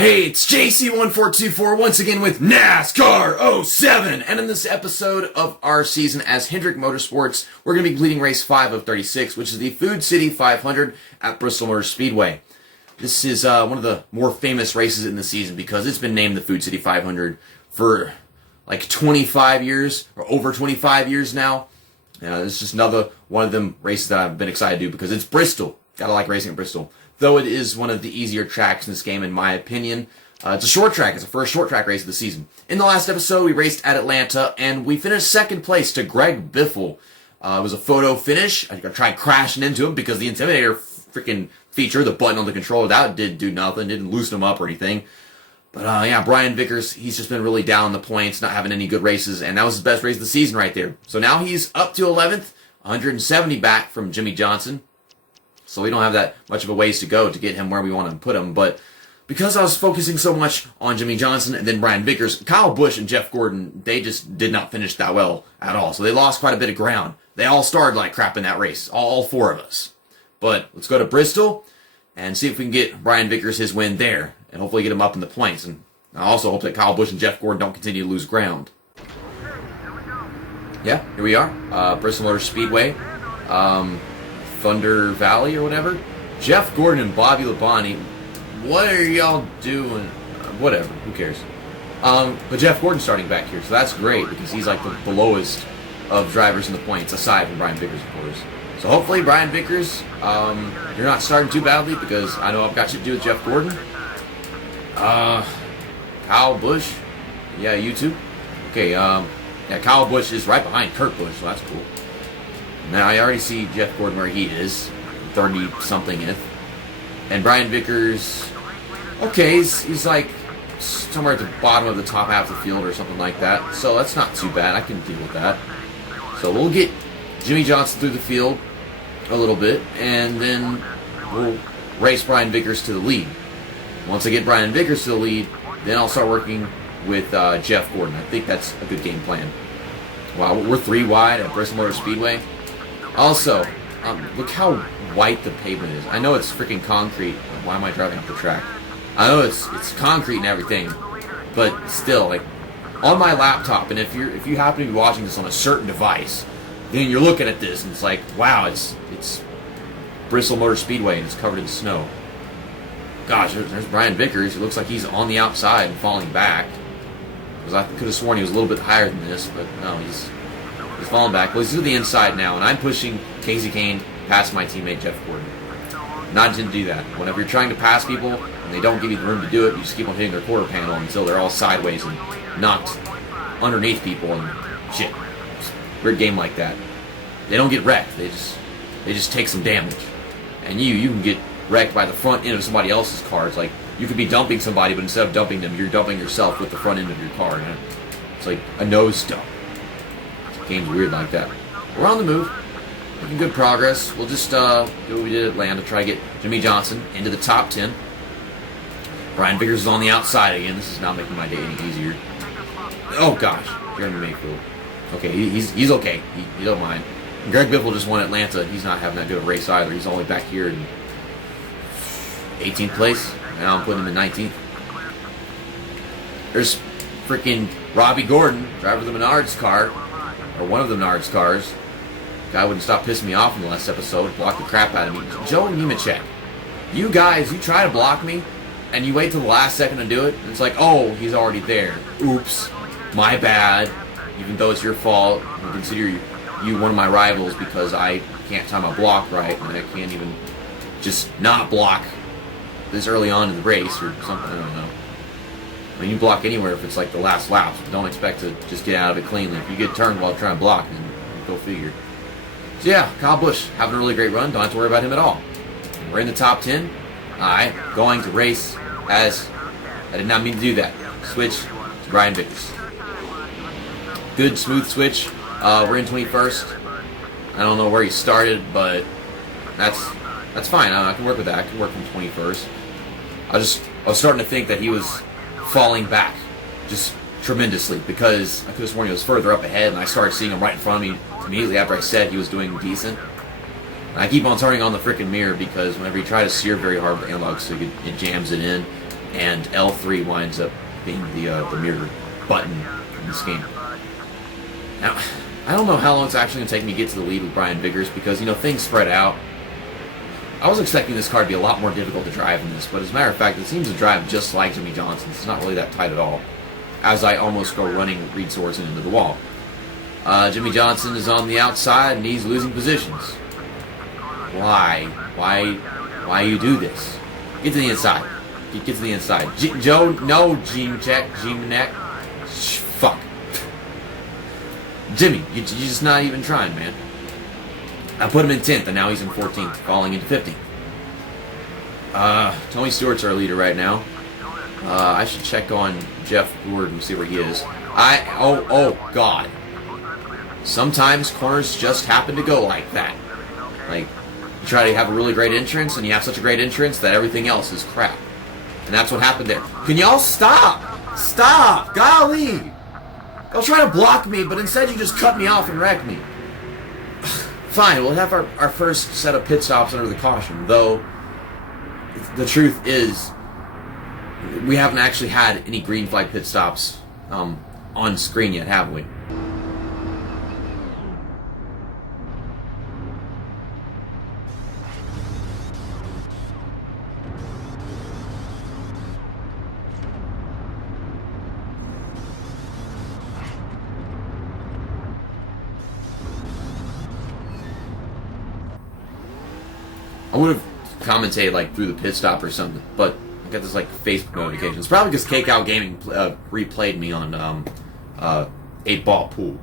Hey, it's JC1424 once again with NASCAR 07, and in this episode of our season as Hendrick Motorsports, we're going to be completing race 5 of 36, which is the Food City 500 at Bristol Motor Speedway. This is one of the more famous races in the season because it's been named the Food City 500 for like 25 years, or over 25 years now. It's just another one of them races that I've been excited to do because it's Bristol. Gotta like racing at Bristol. Though it is one of the easier tracks in this game, in my opinion. It's a short track. It's the first short track race of the season. In the last episode, we raced at Atlanta, and we finished second place to Greg Biffle. It was a photo finish. I tried crashing into him because the Intimidator freaking feature, the button on the controller, that did do nothing. Didn't loosen him up or anything. But yeah, Brian Vickers, he's just been really down in the points, not having any good races, and that was his best race of the season right there. So now he's up to 11th, 170 back from Jimmy Johnson. So we don't have that much of a ways to go to get him where we want to put him. But because I was focusing so much on Jimmy Johnson and then Brian Vickers, Kyle Busch and Jeff Gordon, they just did not finish that well at all. So they lost quite a bit of ground. They all started like crap in that race, all four of us. But let's go to Bristol and see if we can get Brian Vickers his win there and hopefully get him up in the points. And I also hope that Kyle Busch and Jeff Gordon don't continue to lose ground. Yeah, here we are, Bristol Motor Speedway. Thunder Valley or whatever. Jeff Gordon and Bobby Labonte, what are y'all doing? Whatever, who cares? But Jeff Gordon's starting back here, so that's great because he's like the lowest of drivers in the points, aside from Brian Vickers, of course. So hopefully, Brian Vickers, you're not starting too badly because I know I've got you to do with Jeff Gordon. Kyle Busch, yeah, you too. Okay, yeah, Kyle Busch is right behind Kurt Busch, so that's cool. Now, I already see Jeff Gordon where he is, 30-somethingth. And Brian Vickers, okay, he's like somewhere at the bottom of the top half of the field or something like that. So that's not too bad. I can deal with that. So we'll get Jimmy Johnson through the field a little bit, and then we'll race Brian Vickers to the lead. Once I get Brian Vickers to the lead, then I'll start working with Jeff Gordon. I think that's a good game plan. Wow, we're 3 wide at Bristol Motor Speedway. Also, look how white the pavement is. I know it's freaking concrete. Why am I driving up the track? I know it's concrete and everything, but still, like on my laptop. And if you happen to be watching this on a certain device, then you're looking at this and it's like, wow, it's Bristol Motor Speedway and it's covered in snow. Gosh, there's Brian Vickers. It looks like he's on the outside and falling back. Because I could have sworn he was a little bit higher than this, but no, he's falling back. Well, he's to the inside now, and I'm pushing Casey Kane past my teammate Jeff Gordon. Not intended to do that. Whenever you're trying to pass people, and they don't give you the room to do it, you just keep on hitting their quarter panel until they're all sideways and knocked underneath people and shit. It's a weird game like that. They don't get wrecked. They just take some damage. And you can get wrecked by the front end of somebody else's car. It's like you could be dumping somebody, but instead of dumping them, you're dumping yourself with the front end of your car. And it's like a nose dump. Game's weird like that. We're on the move, making good progress. We'll just do what we did at Atlanta, try to get Jimmy Johnson into the top 10. Brian Vickers is on the outside again. This is not making my day any easier. Oh gosh, Jeremy Mayfield. Okay, he's okay. He don't mind. Greg Biffle just won Atlanta. He's not having that good a race either. He's only back here in 18th place. Now I'm putting him in 19th. There's freaking Robbie Gordon, driver of the Menards car. Or one of the Menards cars. Guy wouldn't stop pissing me off in the last episode. Blocked the crap out of me. Joe Nemechek. You guys, you try to block me, and you wait till the last second to do it, and it's like, oh, he's already there. Oops. My bad. Even though it's your fault, I consider you one of my rivals because I can't time a block right, and I can't even just not block this early on in the race or something. I don't know. I mean, you block anywhere if it's like the last lap. So don't expect to just get out of it cleanly. If you get turned while trying to block, then go figure. So yeah, Kyle Busch having a really great run. Don't have to worry about him at all. We're in the top 10. Alright, going to race as... I did not mean to do that. Switch to Brian Vickers. Good, smooth switch. We're in 21st. I don't know where he started, but that's fine. I can work with that. I can work from 21st. I was starting to think that he was falling back just tremendously because I could have sworn he was further up ahead, and I started seeing him right in front of me immediately after I said he was doing decent. And I keep on turning on the freaking mirror because whenever you try to steer very hard with analog stick, it jams it in. and L3 winds up being the mirror button in this game. Now, I don't know how long it's actually going to take me to get to the lead with Brian Vickers because, things spread out. I was expecting this car to be a lot more difficult to drive than this, but as a matter of fact, it seems to drive just like Jimmie Johnson's. It's not really that tight at all, as I almost go running Reed Sorenson into the wall. Jimmie Johnson is on the outside, and he's losing positions. Why? Why you do this? Get to the inside. Get to the inside. Joe, no, G-Neck. Fuck. Jimmy, you're just not even trying, man. I put him in 10th, and now he's in 14th, falling into 15th. Tony Stewart's our leader right now. I should check on Jeff Gordon and see where he is. Oh, God. Sometimes corners just happen to go like that. Like, you try to have a really great entrance, and you have such a great entrance that everything else is crap. And that's what happened there. Can y'all stop? Stop! Golly! Y'all try to block me, but instead you just cut me off and wreck me. Fine, we'll have our first set of pit stops under the caution, though the truth is we haven't actually had any green flag pit stops on screen yet, have we? I would have commentated like through the pit stop or something, but I got this like Facebook notification. It's probably because K-Cow Gaming replayed me on 8-Ball Pool,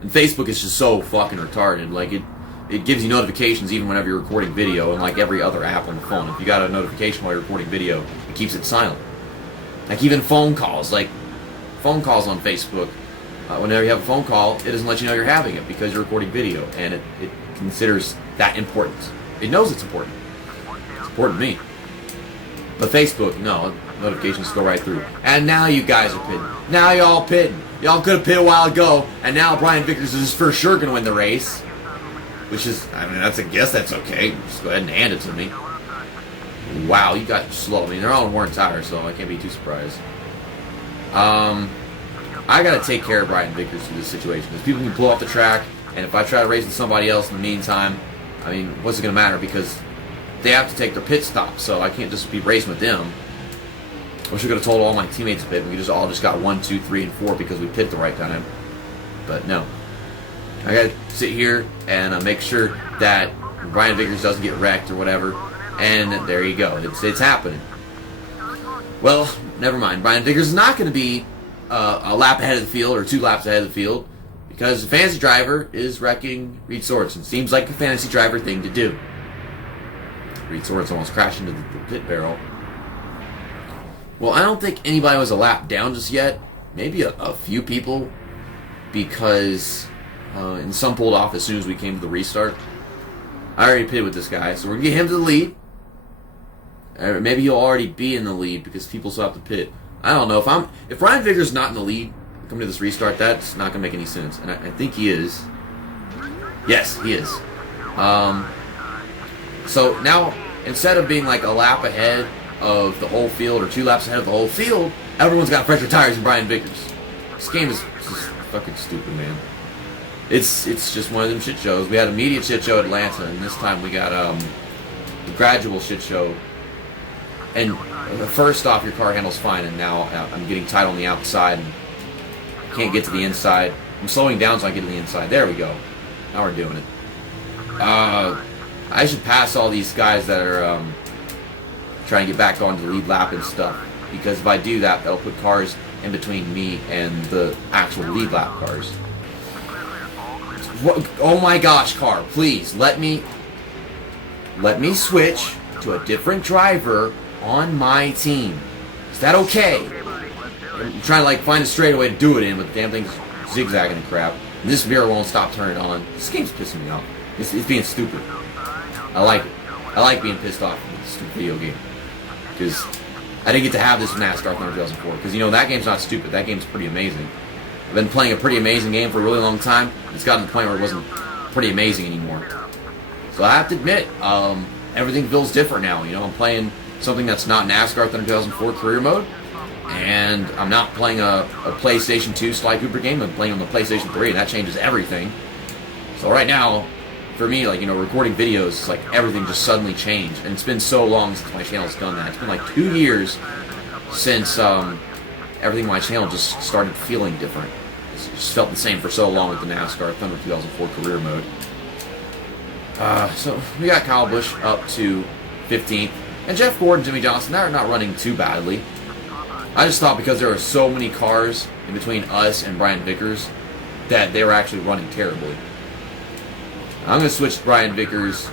and Facebook is just so fucking retarded. Like it gives you notifications even whenever you're recording video, and like every other app on the phone, if you got a notification while you're recording video, it keeps it silent. Like even phone calls on Facebook. Whenever you have a phone call, it doesn't let you know you're having it because you're recording video, and it considers that important. It knows it's important. It's important to me. But Facebook, no. Notifications go right through. And now you guys are pitting. Now y'all pitting. Y'all could have pitted a while ago, and now Brian Vickers is for sure going to win the race. Which is, I guess that's okay. Just go ahead and hand it to me. Wow, you got slow. I mean, they're all on worn tires, so I can't be too surprised. I got to take care of Brian Vickers through this situation. Because people can pull off the track, and if I try to race with somebody else in the meantime, I mean, what's it going to matter? Because they have to take their pit stop, so I can't just be racing with them. I wish I could have told all my teammates to pit. We all just got 1, 2, 3, and 4 because we pit at the right time. But no. I got to sit here and make sure that Brian Vickers doesn't get wrecked or whatever. And there you go. It's happening. Well, never mind. Brian Vickers is not going to be a lap ahead of the field or 2 laps ahead of the field, because the fantasy driver is wrecking Reed Sorenson. Seems like a fantasy driver thing to do. Reed Sorenson almost crashed into the pit barrel. Well, I don't think anybody was a lap down just yet. Maybe a few people, because and some pulled off as soon as we came to the restart. I already pitted with this guy, so we're going to get him to the lead. Or maybe he'll already be in the lead because people still have to pit. I don't know. If Brian Vickers is not in the lead coming to this restart, that's not going to make any sense. And I think he is. Yes, he is. So now, instead of being like a lap ahead of the whole field or 2 laps ahead of the whole field, everyone's got fresher tires than Brian Vickers. This game is just fucking stupid, man. It's just one of them shit shows. We had a media shit show at Atlanta, and this time we got the Gradual shit show. And first off, your car handles fine, and now I'm getting tight on the outside and can't get to the inside. I'm slowing down so I get to the inside. There we go. Now we're doing it. I should pass all these guys that are trying to get back onto the lead lap and stuff, because if I do that, that'll put cars in between me and the actual lead lap cars. Oh my gosh, car, please let me switch to a different driver on my team. Is that okay? I'm trying to like find a straightaway to do it in, but the damn thing's zigzagging and crap. And this mirror won't stop turning on. This game's pissing me off. It's being stupid. I like it. I like being pissed off with this stupid video game. Because I didn't get to have this with NASCAR Thunder 2004. Because, that game's not stupid. That game's pretty amazing. I've been playing a pretty amazing game for a really long time. It's gotten to the point where it wasn't pretty amazing anymore. So I have to admit, everything feels different now. I'm playing something that's not NASCAR Thunder 2004 career mode. And I'm not playing a PlayStation 2 Sly Cooper game. I'm playing on the PlayStation 3, and that changes everything. So right now, for me, like, recording videos, it's like everything just suddenly changed. And it's been so long since my channel's done that. It's been like 2 years since everything on my channel just started feeling different. It's just felt the same for so long with the NASCAR Thunder 2004 career mode. So we got Kyle Busch up to 15th. And Jeff Gordon, Jimmy Johnson, they're not running too badly. I just thought because there were so many cars in between us and Brian Vickers that they were actually running terribly. I'm going to switch to Brian Vickers,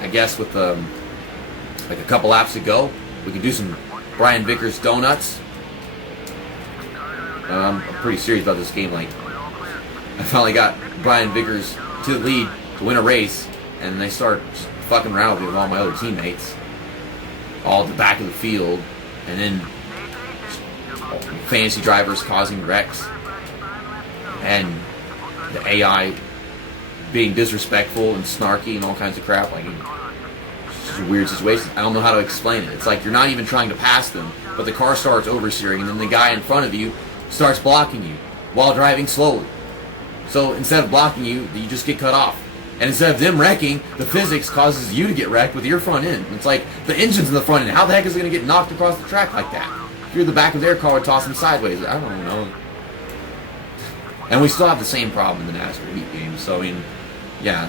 I guess, with like a couple laps to go. We can do some Brian Vickers donuts. I'm pretty serious about this game. Like, I finally got Brian Vickers to the lead to win a race, and they start just fucking around with all my other teammates, all at the back of the field, and then fantasy drivers causing wrecks, and the AI being disrespectful and snarky and all kinds of crap. Like, it's just a weird situation. I don't know how to explain it. It's like you're not even trying to pass them, but the car starts oversteering, and then the guy in front of you starts blocking you while driving slowly. So instead of blocking you, you just get cut off. And instead of them wrecking, the physics causes you to get wrecked with your front end. It's like the engine's in the front end. How the heck is it going to get knocked across the track like that? If you're the back of their car, toss them sideways. I don't know. And we still have the same problem in the NASCAR Heat games. So, I mean, yeah,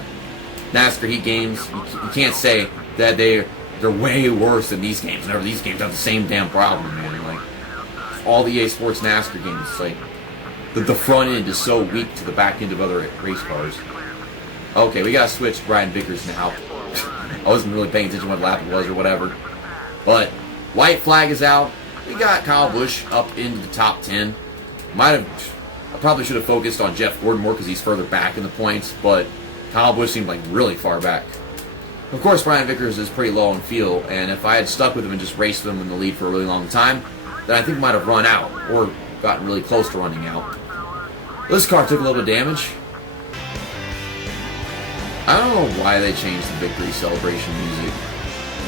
NASCAR Heat games, you can't say that they're way worse than these games. Whenever these games have the same damn problem, man. Like, all the EA Sports NASCAR games, it's like the front end is so weak to the back end of other race cars. Okay, we gotta switch Brian Vickers now. I wasn't really paying attention what lap it was or whatever. But white flag is out. We got Kyle Busch up into the top 10. I probably should have focused on Jeff Gordon more because he's further back in the points, but Kyle Busch seemed like really far back. Of course, Brian Vickers is pretty low on fuel, and if I had stuck with him and just raced him in the lead for a really long time, then I think he might have run out or gotten really close to running out. This car took a little bit of damage. I don't know why they changed the victory celebration music.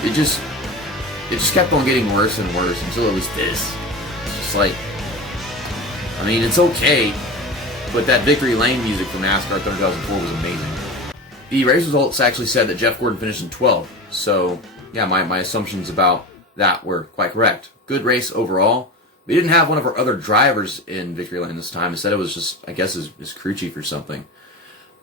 It just kept on getting worse and worse until it was this. It's just like, I mean, it's okay, but that victory lane music from NASCAR 2004 was amazing. The race results actually said that Jeff Gordon finished in 12th, so yeah, my assumptions about that were quite correct. Good race overall. We didn't have one of our other drivers in victory lane this time. Instead, it was just, I guess, his crew chief or something.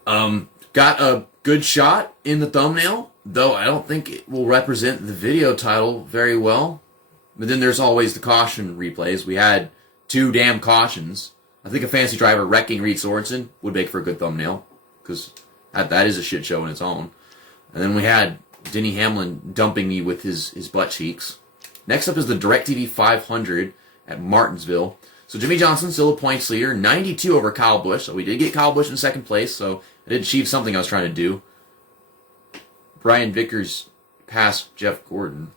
Got a good shot in the thumbnail, though I don't think it will represent the video title very well. But then there's always the caution replays. We had 2 damn cautions. I think a fantasy driver wrecking Reed Sorensen would make for a good thumbnail, because that is a shit show in its own. And then we had Denny Hamlin dumping me with his butt cheeks. Next up is the DirecTV 500 at Martinsville. So Jimmy Johnson still a points leader, 92 over Kyle Busch. So we did get Kyle Busch in second place, so I did achieve something I was trying to do. Brian Vickers passed Jeff Gordon.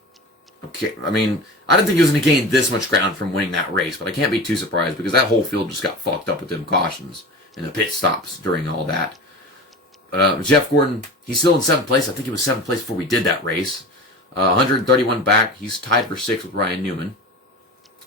Okay, I mean, I didn't think he was going to gain this much ground from winning that race, but I can't be too surprised because that whole field just got fucked up with them cautions and the pit stops during all that. Jeff Gordon, he's still in 7th place. I think he was 7th place before we did that race. 131 back. He's tied for 6th with Ryan Newman.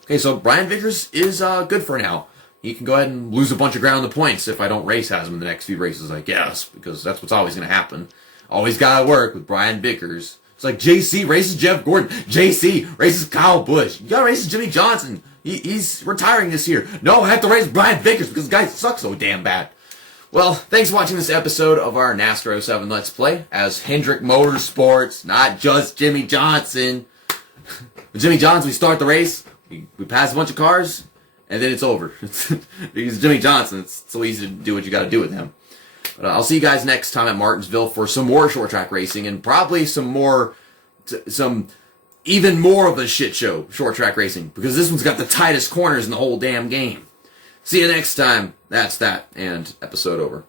Okay, so Brian Vickers is good for now. He can go ahead and lose a bunch of ground in the points if I don't race as him in the next few races, I guess, because that's what's always going to happen. Always got to work with Brian Vickers. It's like JC races Jeff Gordon. JC races Kyle Busch. You got to race Jimmy Johnson. He's retiring this year. No, I have to race Brian Vickers because the guy sucks so damn bad. Well, thanks for watching this episode of our NASCAR 07 Let's Play as Hendrick Motorsports, not just Jimmy Johnson. With Jimmy Johnson, we start the race, we pass a bunch of cars, and then it's over. Because Jimmy Johnson, it's so easy to do what you got to do with him. But I'll see you guys next time at Martinsville for some more short track racing and probably some even more of a shit show short track racing because this one's got the tightest corners in the whole damn game. See you next time. That's that, and episode over.